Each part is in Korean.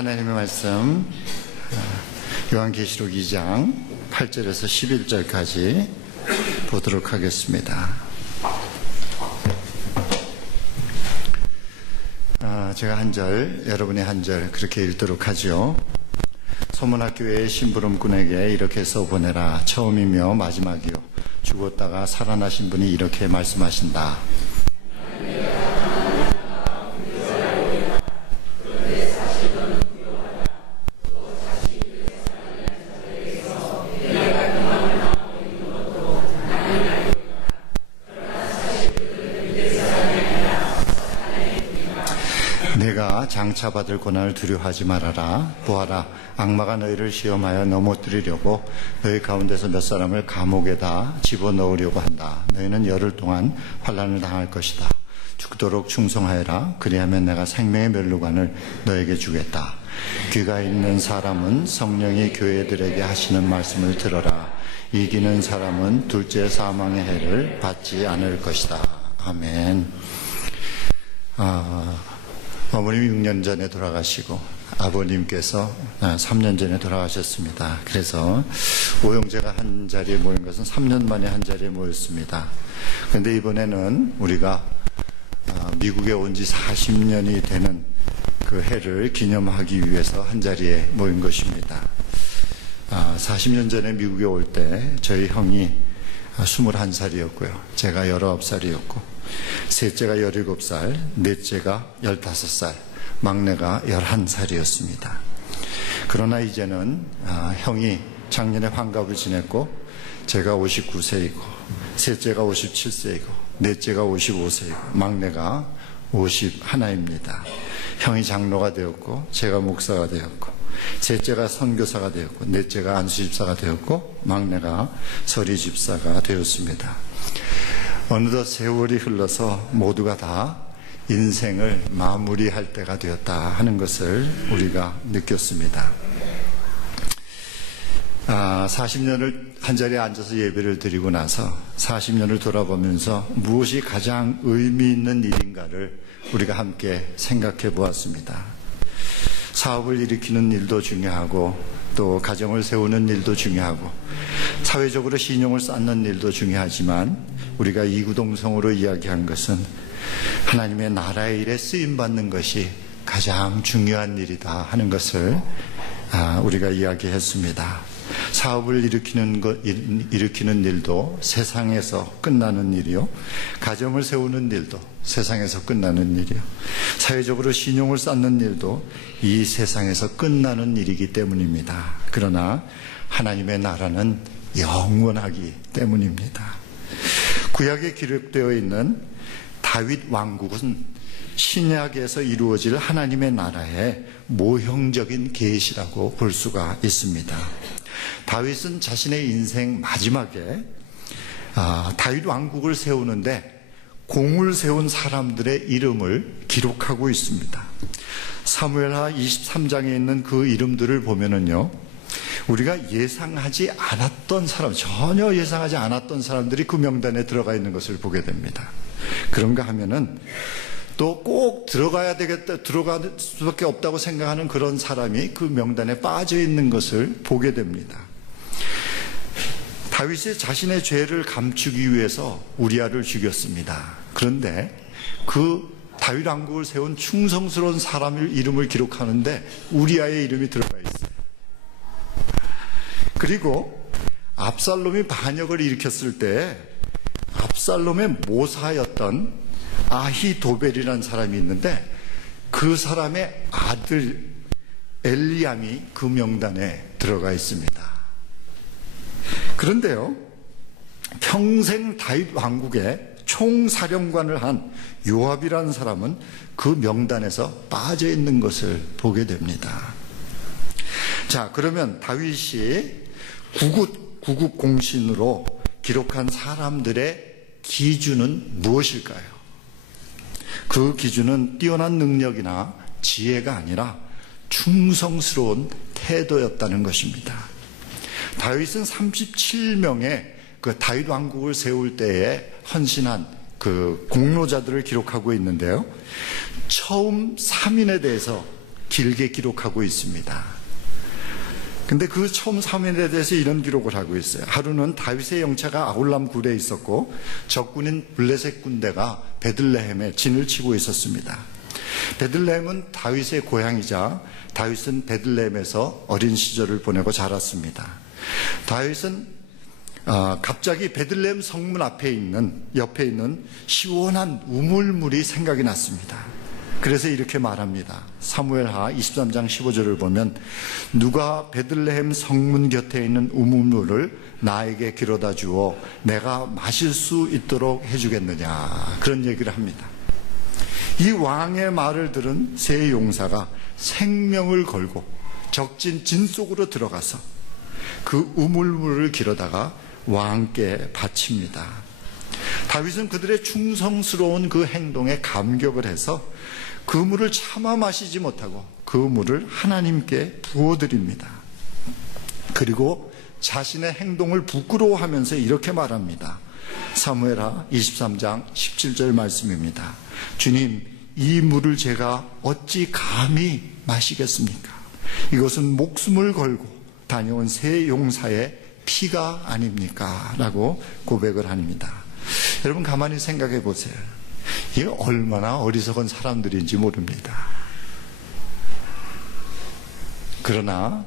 하나님의 말씀 요한계시록 2장 8절에서 11절까지 보도록 하겠습니다. 제가 한 절, 여러분이 한 절 그렇게 읽도록 하죠. 소문학교의 심부름꾼에게 이렇게 써보내라. 처음이며 마지막이요, 죽었다가 살아나신 분이 이렇게 말씀하신다. 내가 장차받을 고난을 두려워하지 말아라. 보아라, 악마가 너희를 시험하여 넘어뜨리려고 너희 가운데서 몇 사람을 감옥에다 집어넣으려고 한다. 너희는 열흘 동안 환난을 당할 것이다. 죽도록 충성하여라. 그리하면 내가 생명의 멸류관을 너에게 주겠다. 귀가 있는 사람은 성령이 교회들에게 하시는 말씀을 들어라. 이기는 사람은 둘째 사망의 해를 받지 않을 것이다. 아멘. 어머님이 6년 전에 돌아가시고 아버님께서 3년 전에 돌아가셨습니다. 그래서 오형제가 한 자리에 모인 것은 3년 만에 한 자리에 모였습니다. 그런데 이번에는 우리가 미국에 온 지 40년이 되는 그 해를 기념하기 위해서 한 자리에 모인 것입니다. 40년 전에 미국에 올 때 저희 형이 21살이었고요. 제가 19살이었고, 셋째가 17살, 넷째가 15살, 막내가 11살이었습니다. 그러나 이제는 형이 작년에 환갑을 지냈고, 제가 59세이고, 셋째가 57세이고, 넷째가 55세이고, 막내가 51입니다. 형이 장로가 되었고, 제가 목사가 되었고, 셋째가 선교사가 되었고, 넷째가 안수집사가 되었고, 막내가 서리집사가 되었습니다. 어느덧 세월이 흘러서 모두가 다 인생을 마무리할 때가 되었다 하는 것을 우리가 느꼈습니다. 40년을 한자리에 앉아서 예배를 드리고 나서 40년을 돌아보면서 무엇이 가장 의미 있는 일인가를 우리가 함께 생각해 보았습니다. 사업을 일으키는 일도 중요하고, 또 가정을 세우는 일도 중요하고, 사회적으로 신용을 쌓는 일도 중요하지만, 우리가 이구동성으로 이야기한 것은 하나님의 나라의 일에 쓰임받는 것이 가장 중요한 일이다 하는 것을 우리가 이야기했습니다. 사업을 일으키는 일도 세상에서 끝나는 일이요, 가정을 세우는 일도 세상에서 끝나는 일이요, 사회적으로 신용을 쌓는 일도 이 세상에서 끝나는 일이기 때문입니다. 그러나 하나님의 나라는 영원하기 때문입니다. 구약에 기록되어 있는 다윗 왕국은 신약에서 이루어질 하나님의 나라의 모형적인 계시라고 볼 수가 있습니다. 다윗은 자신의 인생 마지막에 다윗 왕국을 세우는데 공을 세운 사람들의 이름을 기록하고 있습니다. 사무엘하 23장에 있는 그 이름들을 보면은요, 우리가 예상하지 않았던 사람, 전혀 예상하지 않았던 사람들이 그 명단에 들어가 있는 것을 보게 됩니다. 그런가 하면은 또 꼭 들어가야 되겠다, 들어갈 수밖에 없다고 생각하는 그런 사람이 그 명단에 빠져 있는 것을 보게 됩니다. 다윗이 자신의 죄를 감추기 위해서 우리아를 죽였습니다. 그런데 그 다윗 왕국을 세운 충성스러운 사람의 이름을 기록하는데 우리아의 이름이 들어가 있어요. 그리고 압살롬이 반역을 일으켰을 때 압살롬의 모사였던 아히도벨이라는 사람이 있는데 그 사람의 아들 엘리암이 그 명단에 들어가 있습니다. 그런데요, 평생 다윗 왕국의 총사령관을 한 요압이라는 사람은 그 명단에서 빠져 있는 것을 보게 됩니다. 자, 그러면 다윗이 구국 공신으로 기록한 사람들의 기준은 무엇일까요? 그 기준은 뛰어난 능력이나 지혜가 아니라 충성스러운 태도였다는 것입니다. 다윗은 37명의 그 다윗 왕국을 세울 때에 헌신한 그 공로자들을 기록하고 있는데요, 처음 3인에 대해서 길게 기록하고 있습니다. 근데 그 처음 사무엘에 대해서 이런 기록을 하고 있어요. 하루는 다윗의 영차가 아울람 굴에 있었고 적군인 블레셋 군대가 베들레헴에 진을 치고 있었습니다. 베들레헴은 다윗의 고향이자 다윗은 베들레헴에서 어린 시절을 보내고 자랐습니다. 다윗은 갑자기 베들레헴 성문 옆에 있는 시원한 우물물이 생각이 났습니다. 그래서 이렇게 말합니다. 사무엘하 23장 15절을 보면 누가 베들레헴 성문 곁에 있는 우물물을 나에게 길어다 주어 내가 마실 수 있도록 해주겠느냐, 그런 얘기를 합니다. 이 왕의 말을 들은 세 용사가 생명을 걸고 적진 진 속으로 들어가서 그 우물물을 길어다가 왕께 바칩니다. 다윗은 그들의 충성스러운 그 행동에 감격을 해서 그 물을 차마 마시지 못하고 그 물을 하나님께 부어드립니다. 그리고 자신의 행동을 부끄러워하면서 이렇게 말합니다. 사무엘하 23장 17절 말씀입니다. 주님, 이 물을 제가 어찌 감히 마시겠습니까? 이것은 목숨을 걸고 다녀온 세 용사의 피가 아닙니까? 라고 고백을 합니다. 여러분 가만히 생각해 보세요. 이게 얼마나 어리석은 사람들인지 모릅니다. 그러나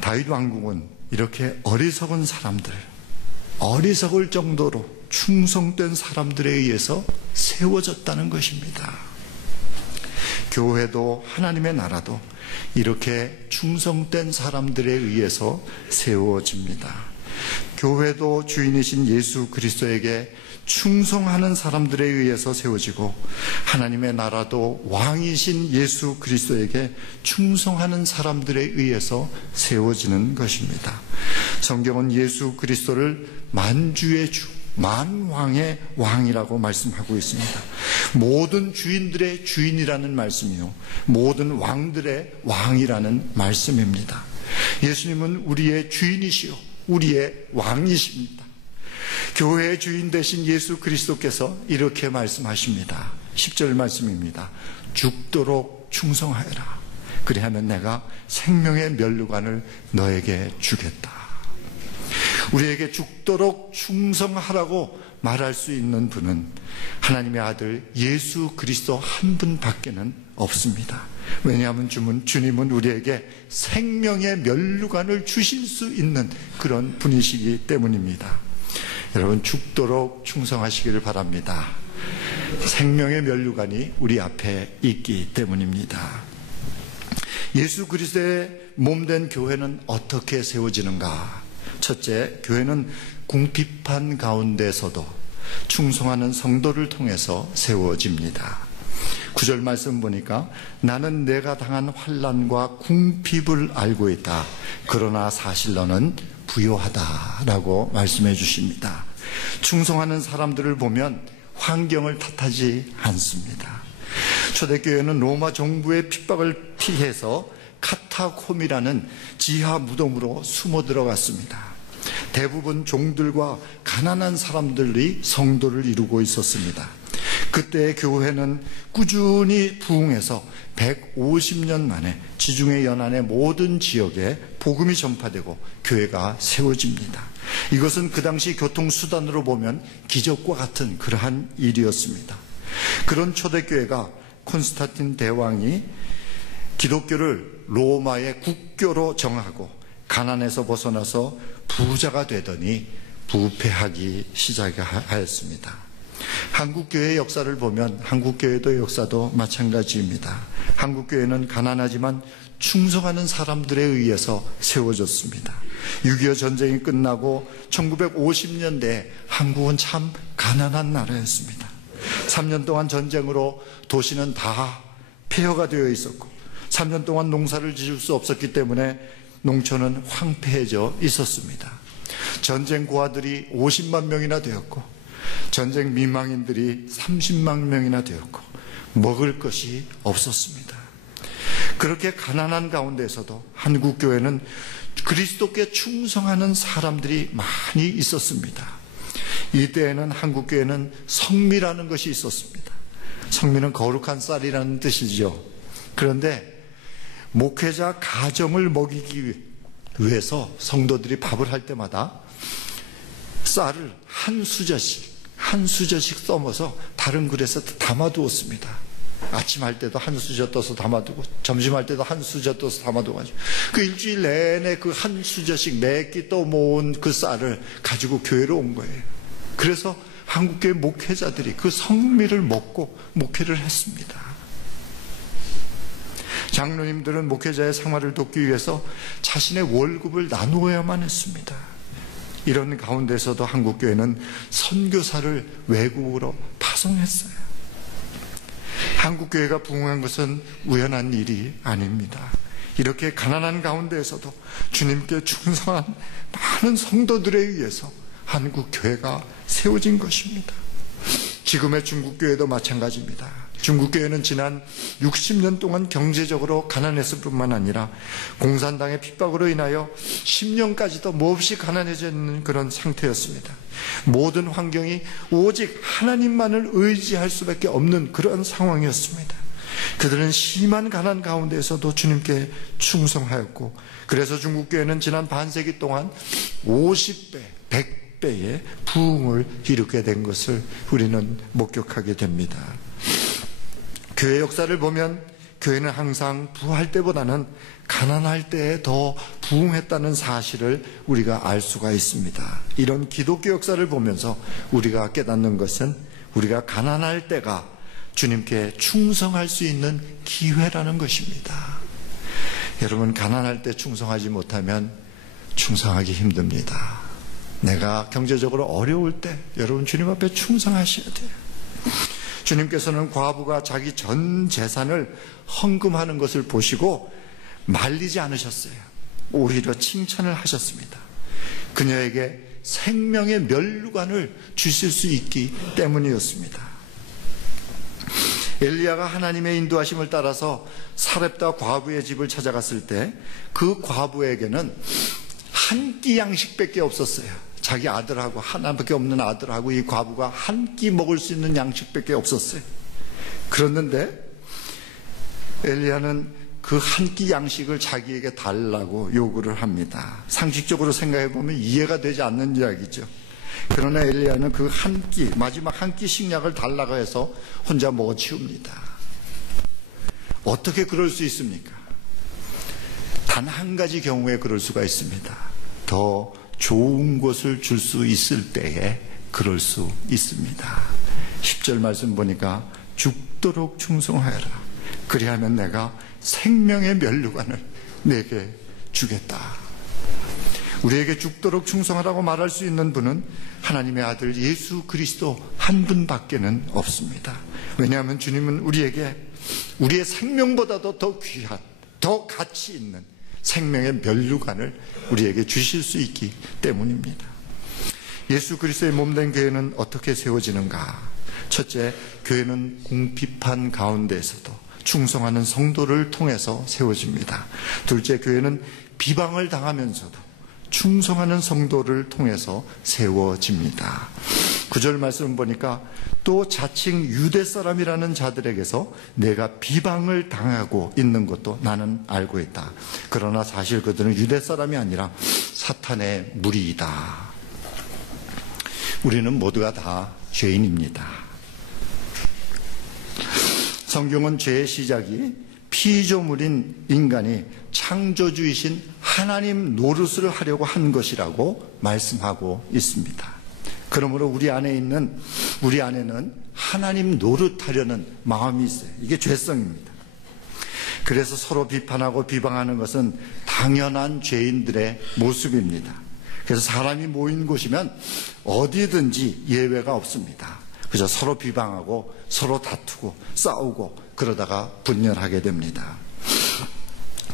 다윗 왕국은 이렇게 어리석은 사람들, 어리석을 정도로 충성된 사람들에 의해서 세워졌다는 것입니다. 교회도 하나님의 나라도 이렇게 충성된 사람들에 의해서 세워집니다. 교회도 주인이신 예수 그리스도에게 충성하는 사람들에 의해서 세워지고 하나님의 나라도 왕이신 예수 그리스도에게 충성하는 사람들에 의해서 세워지는 것입니다. 성경은 예수 그리스도를 만주의 주, 만왕의 왕이라고 말씀하고 있습니다. 모든 주인들의 주인이라는 말씀이요, 모든 왕들의 왕이라는 말씀입니다. 예수님은 우리의 주인이시요 우리의 왕이십니다. 교회의 주인 되신 예수 그리스도께서 이렇게 말씀하십니다. 10절 말씀입니다. 죽도록 충성하여라. 그리하면 내가 생명의 면류관을 너에게 주겠다. 우리에게 죽도록 충성하라고 말할 수 있는 분은 하나님의 아들 예수 그리스도 한 분밖에는 없습니다. 왜냐하면 주님은 우리에게 생명의 면류관을 주실 수 있는 그런 분이시기 때문입니다. 여러분 죽도록 충성하시기를 바랍니다. 생명의 면류관이 우리 앞에 있기 때문입니다. 예수 그리스도의 몸된 교회는 어떻게 세워지는가? 첫째, 교회는 궁핍한 가운데서도 충성하는 성도를 통해서 세워집니다. 9절 말씀 보니까 나는 내가 당한 환난과 궁핍을 알고 있다. 그러나 사실 너는 부요하다라고 말씀해 주십니다. 충성하는 사람들을 보면 환경을 탓하지 않습니다. 초대교회는 로마 정부의 핍박을 피해서 카타콤이라는 지하 무덤으로 숨어 들어갔습니다. 대부분 종들과 가난한 사람들이 성도를 이루고 있었습니다. 그때 교회는 꾸준히 부흥해서 150년 만에 지중해 연안의 모든 지역에 복음이 전파되고 교회가 세워집니다. 이것은 그 당시 교통수단으로 보면 기적과 같은 그러한 일이었습니다. 그런 초대교회가 콘스탄틴 대왕이 기독교를 로마의 국교로 정하고 가난에서 벗어나서 부자가 되더니 부패하기 시작하였습니다. 한국교회의 역사를 보면 한국교회도 역사도 마찬가지입니다. 한국교회는 가난하지만 충성하는 사람들에 의해서 세워졌습니다. 6.25 전쟁이 끝나고 1950년대에 한국은 참 가난한 나라였습니다. 3년 동안 전쟁으로 도시는 다 폐허가 되어 있었고 3년 동안 농사를 지을 수 없었기 때문에 농촌은 황폐해져 있었습니다. 전쟁 고아들이 50만 명이나 되었고 전쟁 미망인들이 30만 명이나 되었고 먹을 것이 없었습니다. 그렇게 가난한 가운데서도 한국교회는 그리스도께 충성하는 사람들이 많이 있었습니다. 이때에는 한국교회는 성미라는 것이 있었습니다. 성미는 거룩한 쌀이라는 뜻이죠. 그런데 목회자 가정을 먹이기 위해서 성도들이 밥을 할 때마다 쌀을 한 수저씩 써머서 다른 그릇에 담아두었습니다. 아침할 때도 한 수저 떠서 담아두고, 점심할 때도 한 수저 떠서 담아두고, 그 일주일 내내 그 한 수저씩 몇 끼 또 모은 그 쌀을 가지고 교회로 온 거예요. 그래서 한국교회 목회자들이 그 성미를 먹고 목회를 했습니다. 장로님들은 목회자의 생활을 돕기 위해서 자신의 월급을 나누어야만 했습니다. 이런 가운데서도 한국교회는 선교사를 외국으로 파송했어요. 한국교회가 부흥한 것은 우연한 일이 아닙니다. 이렇게 가난한 가운데에서도 주님께 충성한 많은 성도들에 의해서 한국교회가 세워진 것입니다. 지금의 중국교회도 마찬가지입니다. 중국교회는 지난 60년 동안 경제적으로 가난했을 뿐만 아니라 공산당의 핍박으로 인하여 10년까지도 몹시 가난해져 있는 그런 상태였습니다. 모든 환경이 오직 하나님만을 의지할 수밖에 없는 그런 상황이었습니다. 그들은 심한 가난 가운데에서도 주님께 충성하였고, 그래서 중국교회는 지난 반세기 동안 50배, 100배의 부흥을 이루게 된 것을 우리는 목격하게 됩니다. 교회 역사를 보면 교회는 항상 부할 때보다는 가난할 때에 더 부흥했다는 사실을 우리가 알 수가 있습니다. 이런 기독교 역사를 보면서 우리가 깨닫는 것은 우리가 가난할 때가 주님께 충성할 수 있는 기회라는 것입니다. 여러분, 가난할 때 충성하지 못하면 충성하기 힘듭니다. 내가 경제적으로 어려울 때 여러분 주님 앞에 충성하셔야 돼요. 주님께서는 과부가 자기 전 재산을 헌금하는 것을 보시고 말리지 않으셨어요. 오히려 칭찬을 하셨습니다. 그녀에게 생명의 면류관을 주실 수 있기 때문이었습니다. 엘리야가 하나님의 인도하심을 따라서 사렙다 과부의 집을 찾아갔을 때 그 과부에게는 한 끼 양식밖에 없었어요. 자기 아들하고, 하나밖에 없는 아들하고 이 과부가 한 끼 먹을 수 있는 양식밖에 없었어요. 그랬는데 엘리야는 그 한 끼 양식을 자기에게 달라고 요구를 합니다. 상식적으로 생각해 보면 이해가 되지 않는 이야기죠. 그러나 엘리야는 그 한 끼, 마지막 한 끼 식량을 달라고 해서 혼자 먹어 치웁니다. 어떻게 그럴 수 있습니까? 단 한 가지 경우에 그럴 수가 있습니다. 더 좋은 것을 줄 수 있을 때에 그럴 수 있습니다. 10절 말씀 보니까 죽도록 충성하여라. 그리하면 내가 생명의 면류관을 내게 주겠다. 우리에게 죽도록 충성하라고 말할 수 있는 분은 하나님의 아들 예수 그리스도 한 분밖에는 없습니다. 왜냐하면 주님은 우리에게 우리의 생명보다도 더 귀한, 더 가치 있는 생명의 면류관을 우리에게 주실 수 있기 때문입니다. 예수 그리스도의 몸된 교회는 어떻게 세워지는가? 첫째, 교회는 궁핍한 가운데에서도 충성하는 성도를 통해서 세워집니다. 둘째, 교회는 비방을 당하면서도 충성하는 성도를 통해서 세워집니다. 9절 말씀 보니까 또 자칭 유대 사람이라는 자들에게서 내가 비방을 당하고 있는 것도 나는 알고 있다. 그러나 사실 그들은 유대 사람이 아니라 사탄의 무리이다. 우리는 모두가 다 죄인입니다. 성경은 죄의 시작이 피조물인 인간이 창조주이신 하나님 노릇을 하려고 한 것이라고 말씀하고 있습니다. 그러므로 우리 안에는 하나님 노릇하려는 마음이 있어요. 이게 죄성입니다. 그래서 서로 비판하고 비방하는 것은 당연한 죄인들의 모습입니다. 그래서 사람이 모인 곳이면 어디든지 예외가 없습니다. 그래서 서로 비방하고 서로 다투고 싸우고 그러다가 분열하게 됩니다.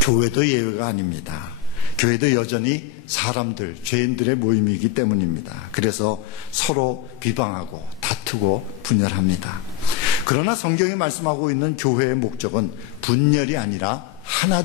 교회도 예외가 아닙니다. 교회도 여전히 사람들, 죄인들의 모임이기 때문입니다. 그래서 서로 비방하고 다투고 분열합니다. 그러나 성경이 말씀하고 있는 교회의 목적은 분열이 아니라 하나